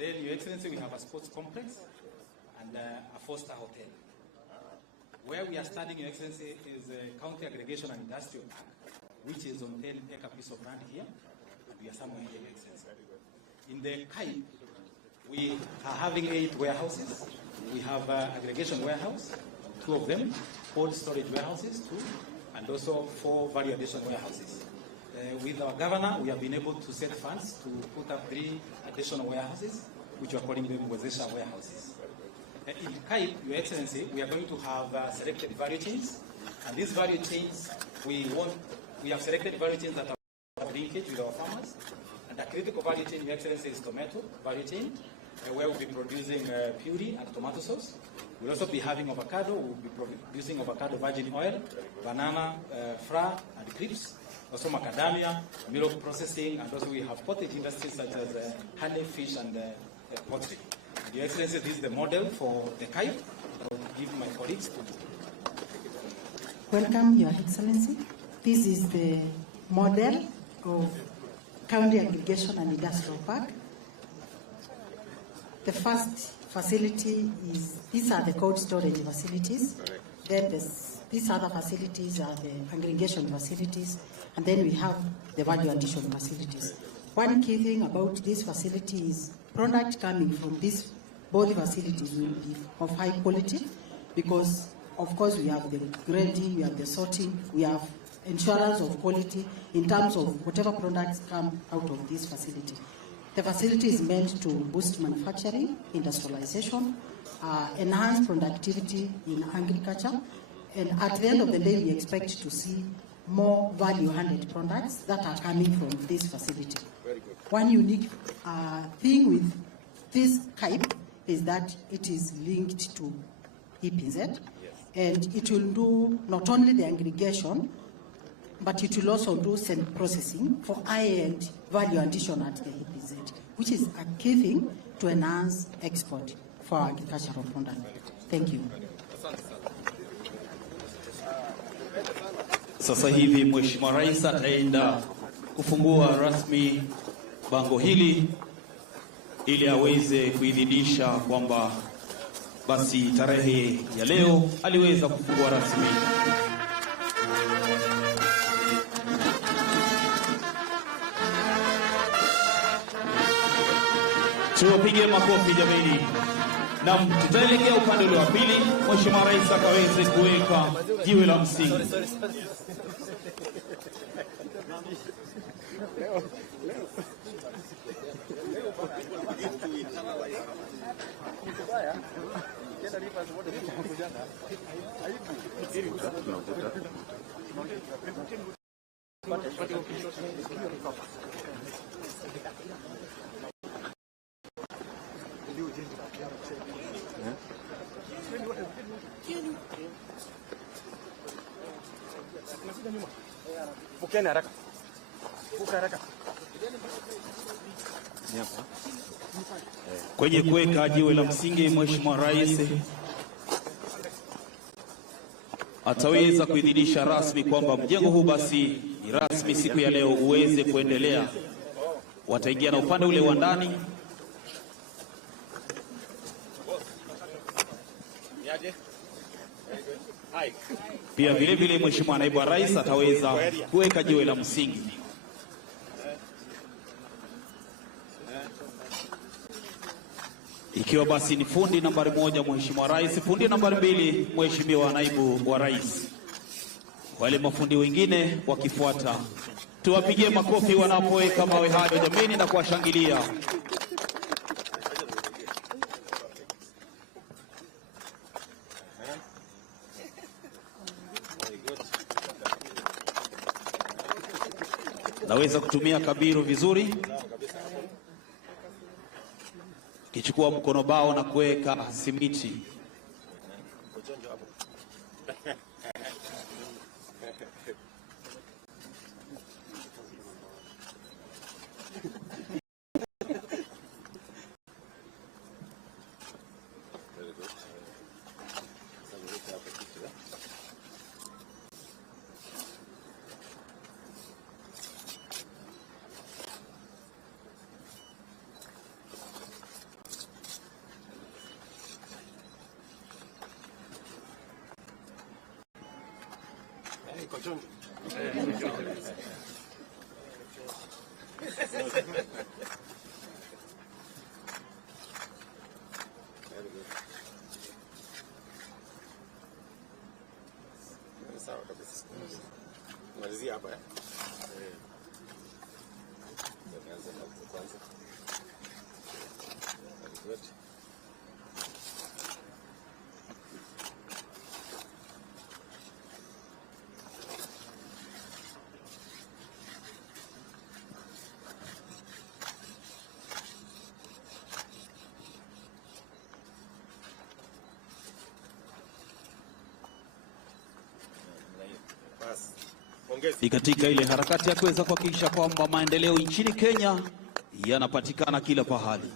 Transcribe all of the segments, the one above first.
Then, Your Excellency, we have a sports complex and a four-star hotel. Where we are studying, Your Excellency, is a County Aggregation and Industrial Park, which is on 10-acre piece of land here. We are somewhere here, Your Excellency. In the KAIP, we are having 8 warehouses. We have aggregation warehouse, 2 of them, cold storage warehouses, 2, and also 4 value addition warehouses. With our governor, we have been able to set funds to put up 3 additional warehouses, which we are calling them Wezesha warehouses. In KAIP, Your Excellency, we are going to have selected value chains, and these value chains, we have selected value chains that have linkage with our farmers, and the critical value chain, Your Excellency, is tomato value chain, where we'll be producing puree and tomato sauce. We'll also be having avocado. We'll be producing avocado virgin oil, banana, flour, and crisps. Also macadamia, milk processing, and also we have pottage industries such as honey, fish, and poultry. Your Excellency, this is the model for the KAIP. I will give my colleagues to. Welcome, Your Excellency. This is the model of County Aggregation and Industrial Park. The first facility is, these are the cold storage facilities. Then these other facilities are the aggregation facilities. And then we have the value addition facilities. One key thing about this facility is product coming from both facilities will be of high quality, because of course we have the grading, we have the sorting, we have insurance of quality in terms of whatever products come out of this facility. The facility is meant to boost manufacturing, industrialization, enhance productivity in agriculture, and at the end of the day we expect to see more value-added products that are coming from this facility. Very good. One unique thing with this KAIP is that it is linked to EPZ, yes. And it will do not only the aggregation, but it will also do send processing for high-end value addition at the EPZ, which is a key thing to enhance export for agricultural products. Thank you. Sasa hivi Mheshimiwa Rais ataenda kufungua rasmi bango hili ili aweze kuidhinisha kwamba basi tarehe ya leo aliweza kufungua rasmi. Tuwapige makofi jameni. Na tutaelekea upande ule wa pili, Mheshimiwa Rais akaweze kuweka jiwe la msingi. Kwenye kuweka jiwe la msingi, Mheshimiwa Rais ataweza kuidhinisha rasmi kwamba mjengo huu basi ni rasmi siku ya leo uweze kuendelea. Wataingia na upande ule wa ndani. Pia vile vile Mheshimiwa Naibu wa Rais ataweza kuweka jiwe la msingi. Ikiwa basi ni fundi nambari 1 Mheshimiwa Rais, fundi nambari 2 Mheshimiwa Naibu wa Rais. Wale mafundi wengine wakifuata. Tuwapigie makofi wanapoweka mawe hayo jameni na kuwashangilia. Naweza kutumia kabiru vizuri. Kichukua mkono bao na kuweka simiti. Sawa kabisa. Malizia hapa kwanza. Good. Ni katika ile harakati ya kuweza kuhakikisha kwamba maendeleo nchini Kenya yanapatikana kila pahali.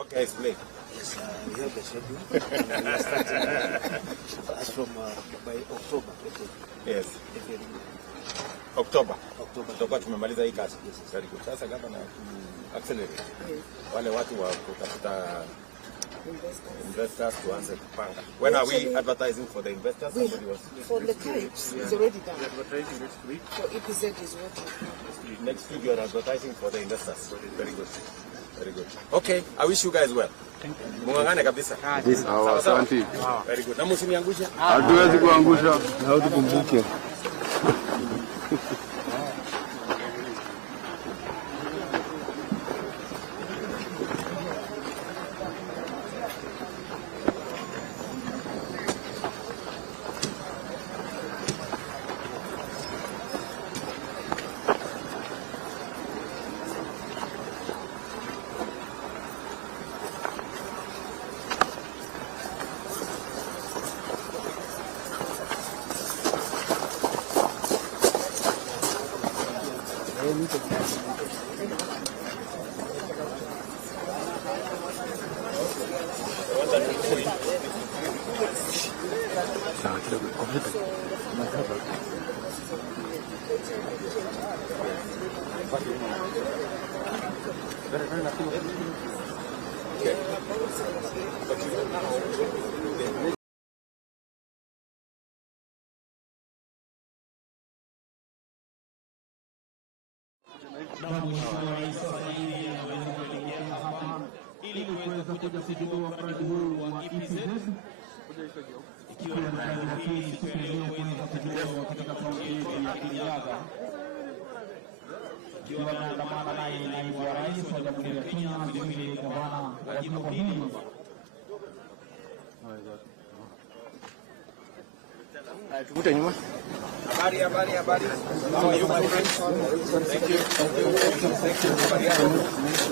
Okay, explain. Yes, we have the schedule. We are starting as from by October. Yes. October. Tutakuwa tumemaliza hii kazi. Very good. Sasa gavana accelerate. Wale watu wa kutafuta investors to answer kupanga. When are we advertising for the investors? For the types, it's already done. Advertising next week. For EPZ is what? Next week you are advertising for the investors. Very good. Very good. Okay, I wish you guys well. Mungangane kabisa. Sawa sawa. Very good. Na msiniangusha. Hatuwezi kuangusha na tukumbuke. Ili kuweza kuja kuzindua mradi huu wa EPZ, ikiwa ni mradi hii siku ya leo kuweza kuzindua katika kaunti yetu ya Kirinyaga, ikiwa naandamana naye naibu wa rais wa Jamhuri ya Kenya, vilevile gavana wa jimbo hili. Tukute nyuma. Habari. How are you, my friend? Thank you.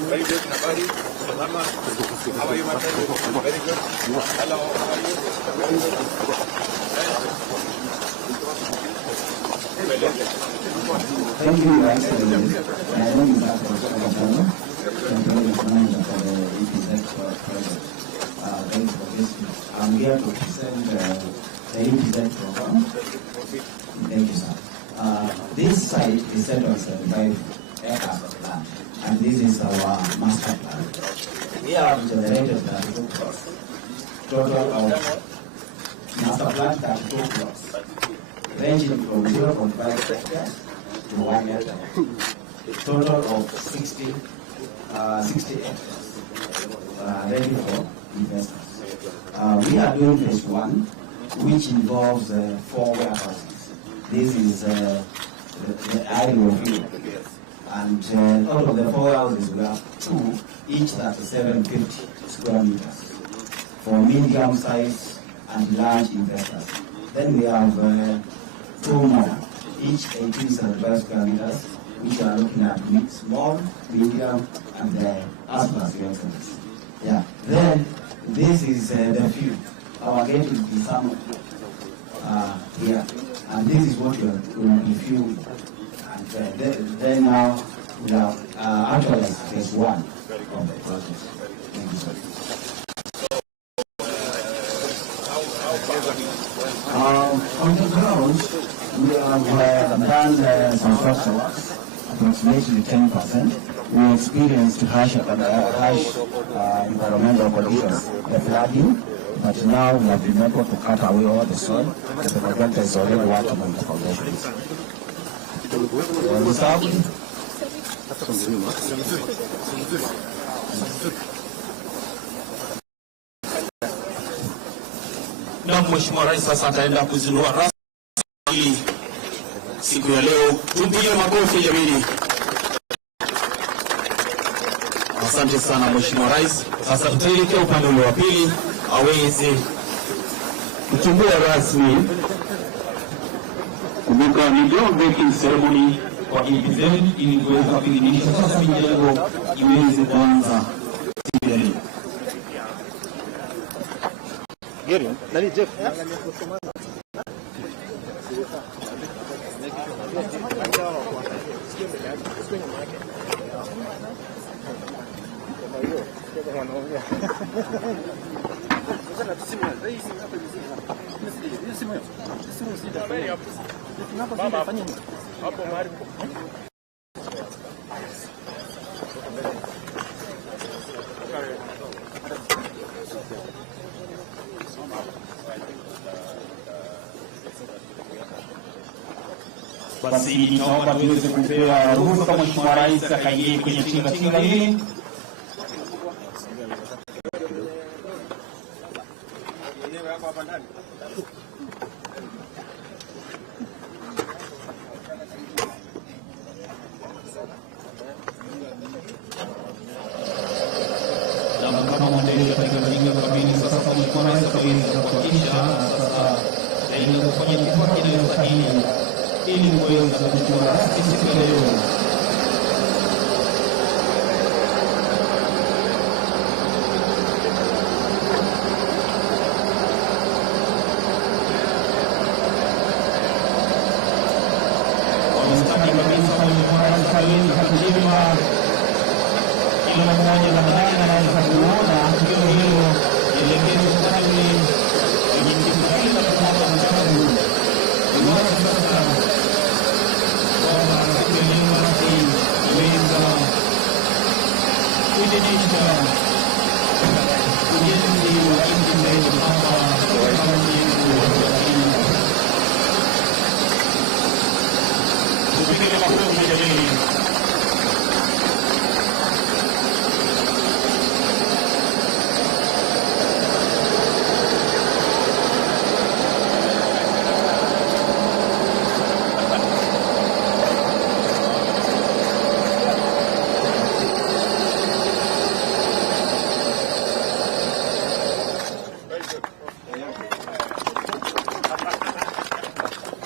Very good. Habari. Salama. How are you, my friend? Very good. Hello. How are you? Very good. Thank you, Your Excellency. My name is Dr. Osama, Temporary Commander for the EPZ project. Thanks for this. I'm here to present the EPZ program. Thank you, sir. This site is set on 75 acres of land, and this is our master plan. We have generated 32 plots, total of master plan 32 plots, ranging from 0.5 hectares to 1 hectare, total of 60 hectares, ready for investors. We are doing phase 1, which involves 4 warehouses. This is the ideal view. And out of the 4 houses, we have 2, each 3750 square meters, for medium size and large investors. Then we have 2 more, each 1875 square meters, which are looking at small, medium, and as plus residents. Yeah. Then this is the view. Our gate will be somewhere here, and this is what we will be viewing. And then now we have actualized phase 1 of the project. Thank you, sir. On the ground, we have done some structural works, approximately 10%. We experienced harsh environmental conditions, the flooding, but now we have been able to cut away all the soil. The project is already working on the foundations. Na Mheshimiwa Rais sasa ataenda kuzindua rasmi siku ya leo. Tumpige makofi jamani. Asante sana Mheshimiwa Rais. Sasa tutaelekea upande ule wa pili aweze kuzindua rasmi. Kumbuka ni groundbreaking ceremony kwa EPZ ili kuweza kuidhinisha sasa mijengo iweze kuanza siku ya leo. Basi ninaomba tuweze kupewa ruhusa Mheshimiwa Rais akaingie kwenye tinga hili. Kama mwendeleo katika tinga kabini sasa Mheshimiwa Rais akaweza kuhakikisha sasa ili kufanya kifaa kinachostahili ili kuweza kuchukua rasmi siku ya leo. Wamestaki kabisa Mheshimiwa Rais kaweza kujima kila mmoja na ndani anaweza kuona tukio hilo elekezo rasmi kwenye kifaa hili cha mtaani.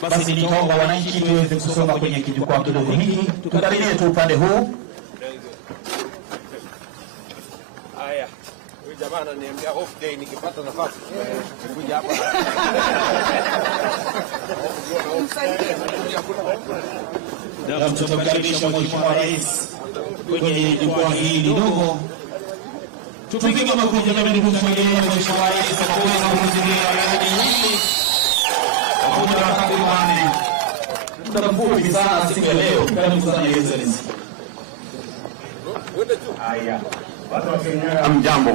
Sasa basi nitaomba wananchi tuweze kusoma kwenye kijukwaa kidogo hiki, tukabilie tu upande huu. Haya, huyu jamaa ananiambia off day nikipata nafasi kuja hapa. Ndio tutamkaribisha Mheshimiwa Rais kwenye jukwaa hili dogo. Tupige makofi jamani kumshangilia Mheshimiwa Rais kwa kuweza kuzingira miradi hii Kimani. Muda mfupi sana siku ya leo. Karibu sana Excellency. Wende tu. Haya. Watu wa Kenya. Mjambo.